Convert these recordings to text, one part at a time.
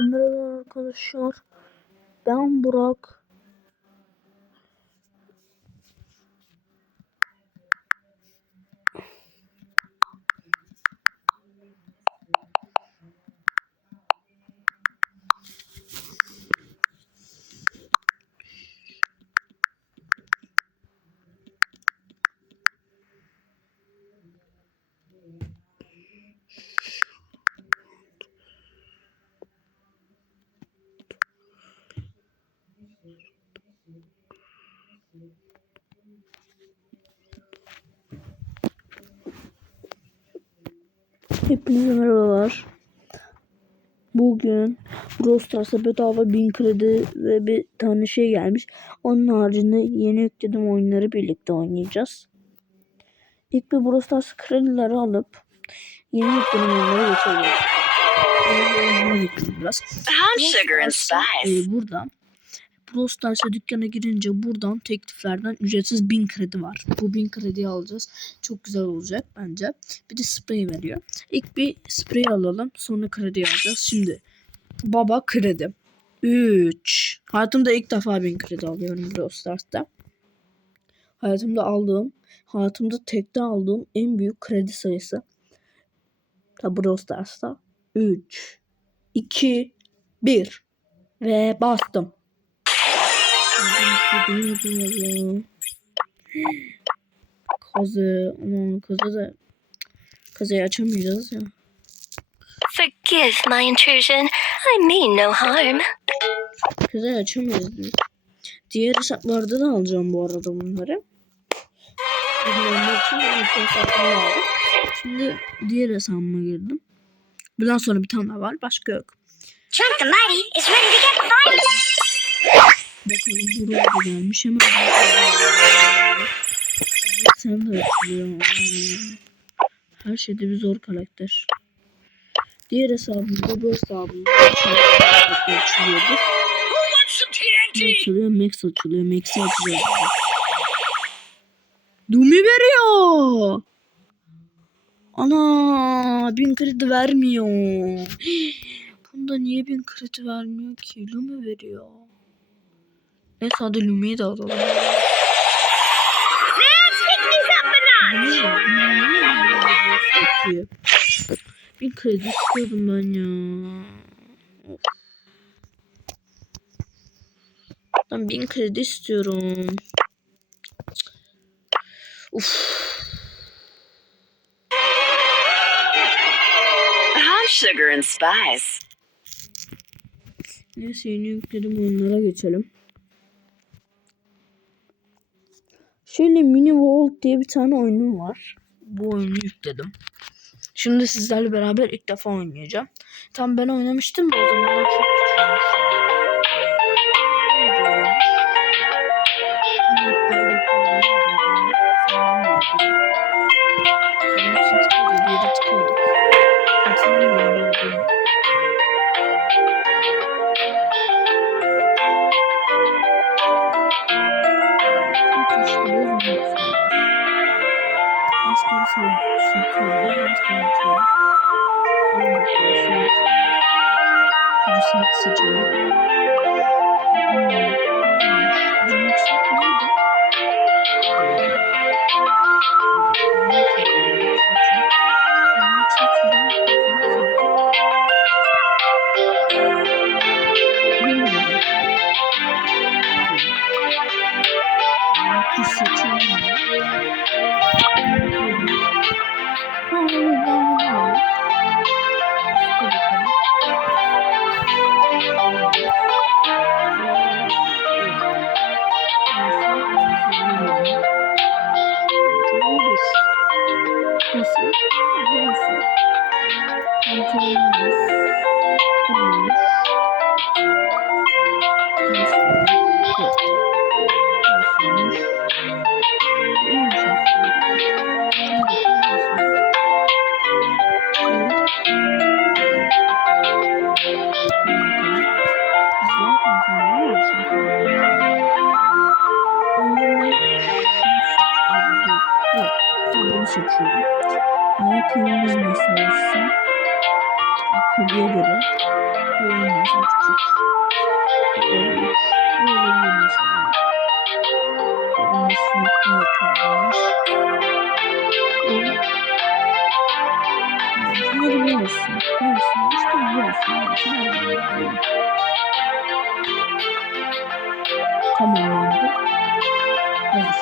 Merhaba arkadaşlar. Ben Burak. Hepinize merhabalar. Bugün Brawl Stars'a bedava 1000 kredi ve bir tane şey gelmiş. Onun haricinde yeni yüklediğim oyunları birlikte oynayacağız. İlk bir Brawl Stars kredileri alıp yeni yüklediğim oyunlara geçeceğiz. Oyunları yükledim biraz. Sugar and spice. Ee, burada Brawl Stars'a dükkana girince buradan tekliflerden ücretsiz 1000 kredi var. Bu 1000 krediyi alacağız. Çok güzel olacak bence. Bir de sprey veriyor. İlk bir sprey alalım. Sonra kredi alacağız. Şimdi baba kredi. 3. Hayatımda ilk defa 1000 kredi alıyorum Brawl Stars'ta. Hayatımda aldığım, hayatımda tekte aldığım en büyük kredi sayısı. Da Brawl Stars'ta. 3, 2, 1 ve bastım. Kazı, aman kazı da kazıyı açamayacağız ya. Forgive my intrusion. I mean no harm. Kazıyı açamayız. Diğer hesaplarda da alacağım bu arada bunları. İçin aldım. Şimdi diğer hesabıma girdim. Bundan sonra bir tane daha var. Başka yok. Trump the Mighty is ready to get fired. Bakalım buraya da gelmiş hemen. Sen de açılıyor. Her şeyde bir zor karakter. Diğer hesabımda bu hesabımda açılıyordu. Açılıyor? Max açılıyor. Max'i açacağız. Dumi veriyor. Ana bin kredi vermiyor. Bunda niye bin kredi vermiyor ki? Lumi veriyor. Neyse hadi Lumi'yi de alalım. Bir kredi istiyorum ben ya. Ben bin kredi istiyorum. Uf. Hot sugar and spice. Neyse yeni yükledim oyunlara geçelim. Şöyle Mini World diye bir tane oyunum var. Bu oyunu yükledim. Şimdi sizlerle beraber ilk defa oynayacağım. Tam ben oynamıştım da o zamanlar çok küçülmüş. Fırsat seçiyorum. Ayak kılmamız nasıl olsun? Akıllıya göre yorumlarımız küçük. Evet. Yorumlar mesela. Yorumlar sınıfı yapılmış. Evet. Hadi biliyorsun. Biliyorsun. İşte biliyorsun. Hadi biliyorsun. Tamamlandı. Evet.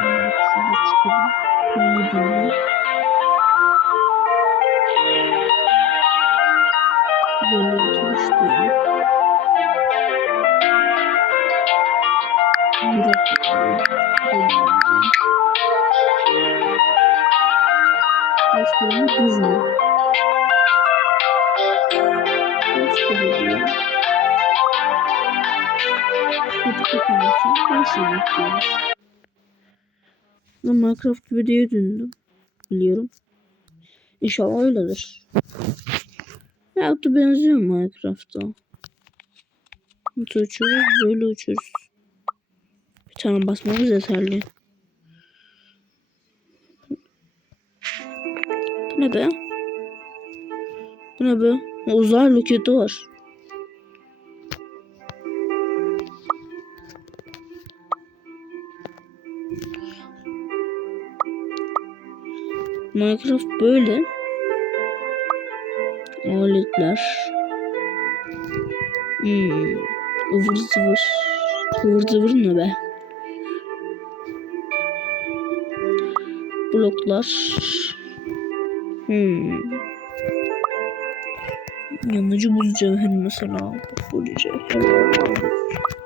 İlk defa sizin Çılgınçılığını Görüntü istiyorum. Başkanı Disney. Başkanı Kutu konusu her şey yapıyorum. Minecraft videoya döndüm. Biliyorum. İnşallah öyledir. Ya da benziyor Minecraft'a. Nasıl uçuyoruz? Böyle uçuyoruz. Bir tane basmamız yeterli. Bu ne be? Bu ne be? Uzay roketi var. Minecraft böyle. Aletler. Hmm. ıvır zıvır. Ivır zıvır ne be? Bloklar. Hmm. Yanıcı buz cevheri mesela. Bu cevher.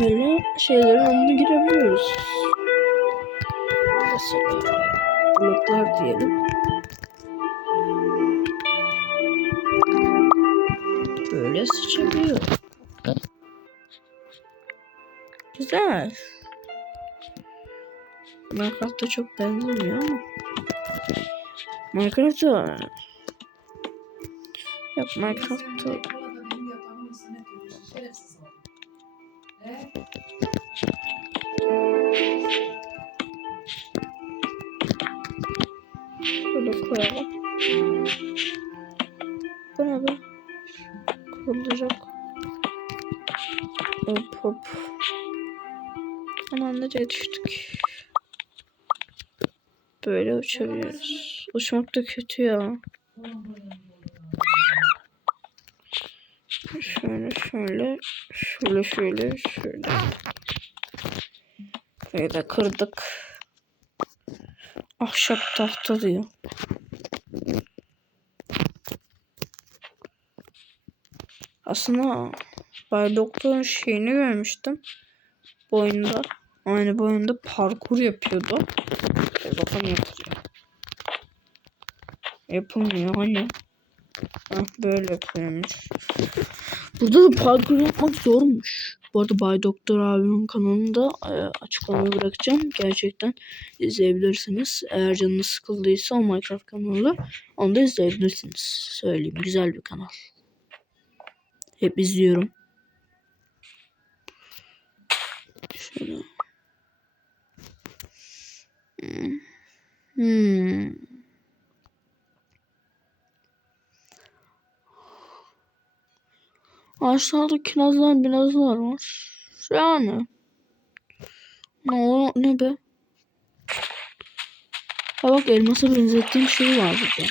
Böyle şeylerin önüne girebiliyoruz. Mesela bloklar diyelim. Böyle seçebiliyor. Güzel. Minecraft'a çok benzemiyor ama. Minecraft'a Yok Minecraft'a Şöyle koyalım. Bu ne be? Kırılacak. Hop hop. Ana nereye düştük? Böyle uçabiliyoruz. Uçmak da kötü ya. Şöyle şöyle. Şöyle şöyle şöyle. Böyle kırdık. Ahşap tahta diyor. Aslında Bay Doktor'un şeyini görmüştüm. Bu oyunda. Aynı bu oyunda parkur yapıyordu. Bir bakalım yapacağım. Yapılmıyor hani. Hah böyle yapıyormuş. Burada da parkur yapmak zormuş. Bu arada Bay Doktor abimin kanalında e, açıklamayı bırakacağım. Gerçekten izleyebilirsiniz. Eğer canınız sıkıldıysa o Minecraft kanalı onu da izleyebilirsiniz. Söyleyeyim. Güzel bir kanal. Hep izliyorum. Şöyle. Hmm. Ağaçlarda kirazlar birazlar var. Yani. Ne, o- ne be? Ha bak elmasa benzettiğim şey var burada.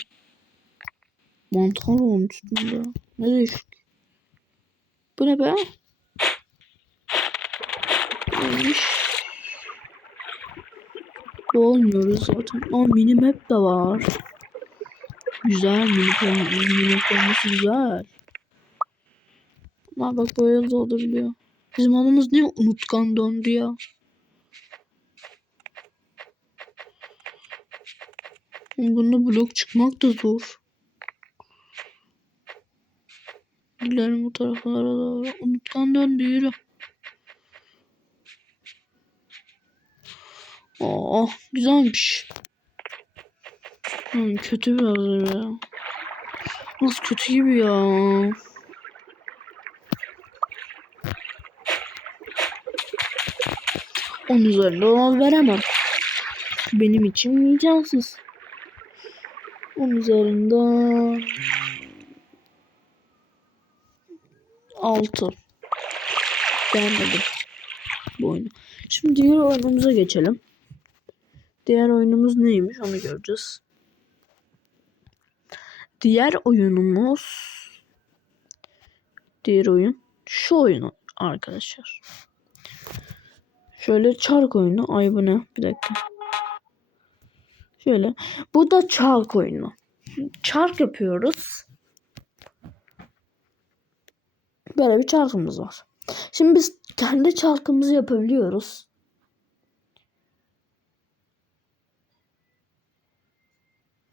Mantar onun üstünde. Ne değişik. Bu ne be? Neymiş? Olmuyoruz zaten. Aa mini map de var. Güzel mini map olması güzel. Ama bak böyle de olabiliyor. Bizim adamız niye unutkan döndü ya? Bunda blok çıkmak da zor. Gidelim bu taraflara doğru. Unutkan döndü yürü. Aa güzelmiş. Hmm, kötü biraz ya. Nasıl kötü gibi ya. Onun üzerinde ona veremem. Benim için imkansız. Onun üzerinde 6 Beğenmedim bu oyunu. Şimdi diğer oyunumuza geçelim. Diğer oyunumuz neymiş onu göreceğiz. Diğer oyunumuz diğer oyun şu oyunu arkadaşlar. Şöyle çark oyunu. Ay bu ne? Bir dakika. Şöyle. Bu da çark oyunu. Çark yapıyoruz. Böyle bir çarkımız var. Şimdi biz kendi çarkımızı yapabiliyoruz.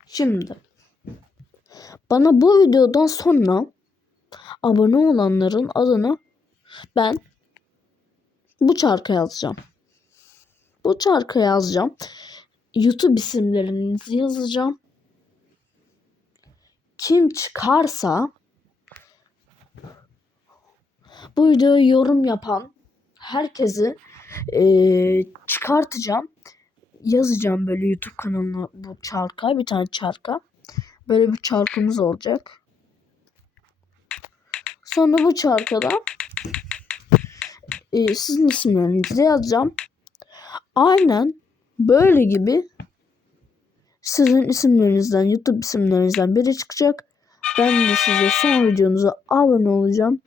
Şimdi bana bu videodan sonra abone olanların adını ben bu çarka yazacağım. Bu çarka yazacağım. YouTube isimlerinizi yazacağım. Kim çıkarsa bu videoya yorum yapan herkesi eee, çıkartacağım. Yazacağım böyle YouTube kanalına bu çarka. Bir tane çarka. Böyle bir çarkımız olacak. Sonra bu çarkada e, sizin isimlerinizi yazacağım. Aynen böyle gibi sizin isimlerinizden, YouTube isimlerinizden biri çıkacak. Ben de size son videonuza abone olacağım.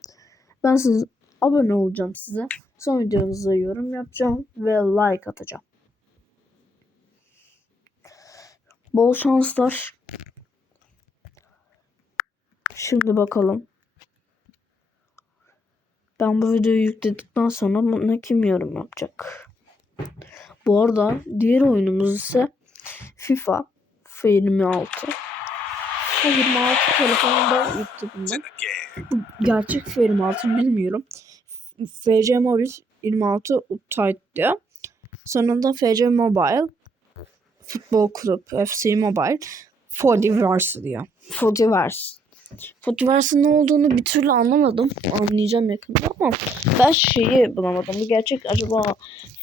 Ben siz abone olacağım size. Son videonuza yorum yapacağım ve like atacağım. Bol şanslar. Şimdi bakalım. Ben bu videoyu yükledikten sonra buna kim yorum yapacak? Bu arada diğer oyunumuz ise FIFA FIFA 26. FIFA 26 telefonunda yükledim gerçek FIFA 26 bilmiyorum. FC Mobile 26 Uptight diyor. Sonunda FC Mobile Futbol Club FC Mobile Fodiverse diyor. Fodiverse. Fodiverse'ın ne olduğunu bir türlü anlamadım. Anlayacağım yakında ama ben şeyi bulamadım. Bu gerçek acaba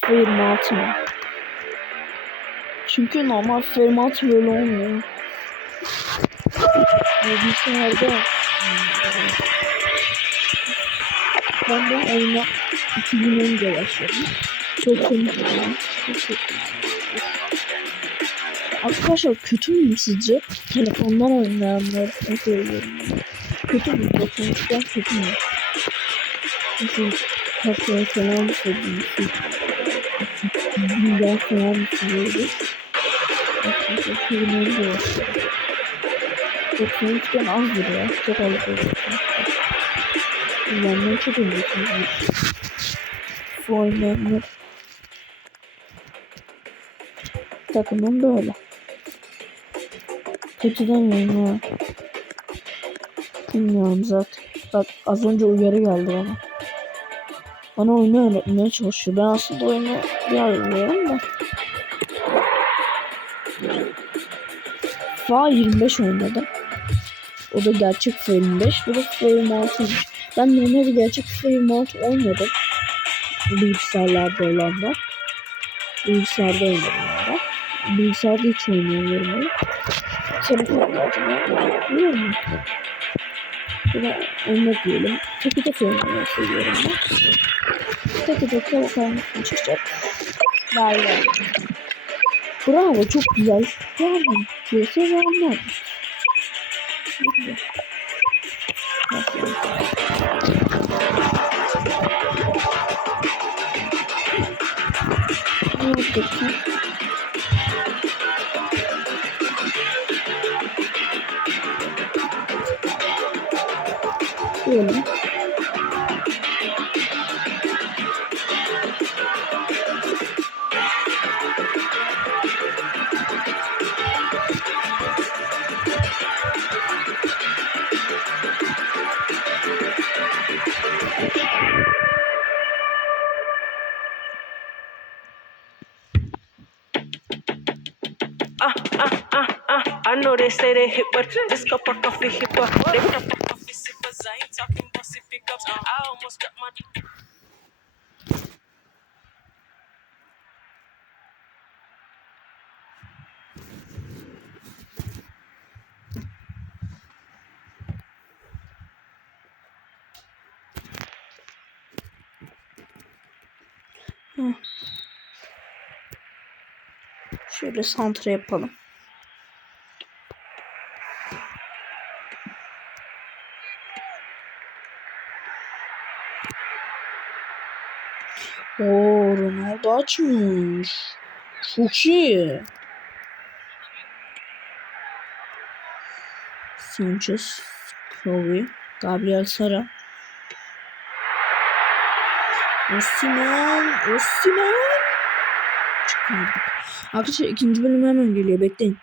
26 mı? Çünkü normal 26 böyle olmuyor. Bilgisayarda ben de oyuna 2 gün önce başladım. Çok komik. Çok kötü. Arkadaşlar kötü müyüm sizce? Telefondan oynayanlar için söylüyorum. Kötü mü? Sonuçta kötü mü? Çünkü kapıya falan söylüyorsun. Dünya falan söylüyoruz. Arkadaşlar kelimeleri de var. Sonuçtan azdır ya. Çok az oluyor. Benden çok öncesiniz. Oynayanlar. Takımım böyle. Kötü demiyorum ya. Bilmiyorum zaten. Bak az önce uyarı geldi bana. Bana oyunu öğretmeye çalışıyor. Ben aslında oyunu bilmiyorum da. FIFA 25 oynadım. O da gerçek FIFA 25. Bu da FIFA 26. Ben normalde gerçek FIFA 26 oynadım. Bilgisayarlarda olanlar. Bilgisayarda oynadım. Bilgisayarda hiç oynayamıyorum Biliyor musun? Şuna örnek diyelim. Çekirdek oynamayı seviyorum ben. Çekirdek oynamayı çıkacak. Böyle. Bravo çok güzel. Vermem. Diyorsa vermem. Nasıl? Ne yapacağım? Böyle. ah, ah, ah, ah. I know they say they hip, but this cup of coffee hipper. They Almost got my. Şöyle santra yapalım. Oo Ronaldo açmış. Çok iyi. Sanchez, Kobe, Gabriel Sara. Osimhen, Osimhen. Çıkardık. Arkadaşlar ikinci bölüm hemen geliyor bekleyin.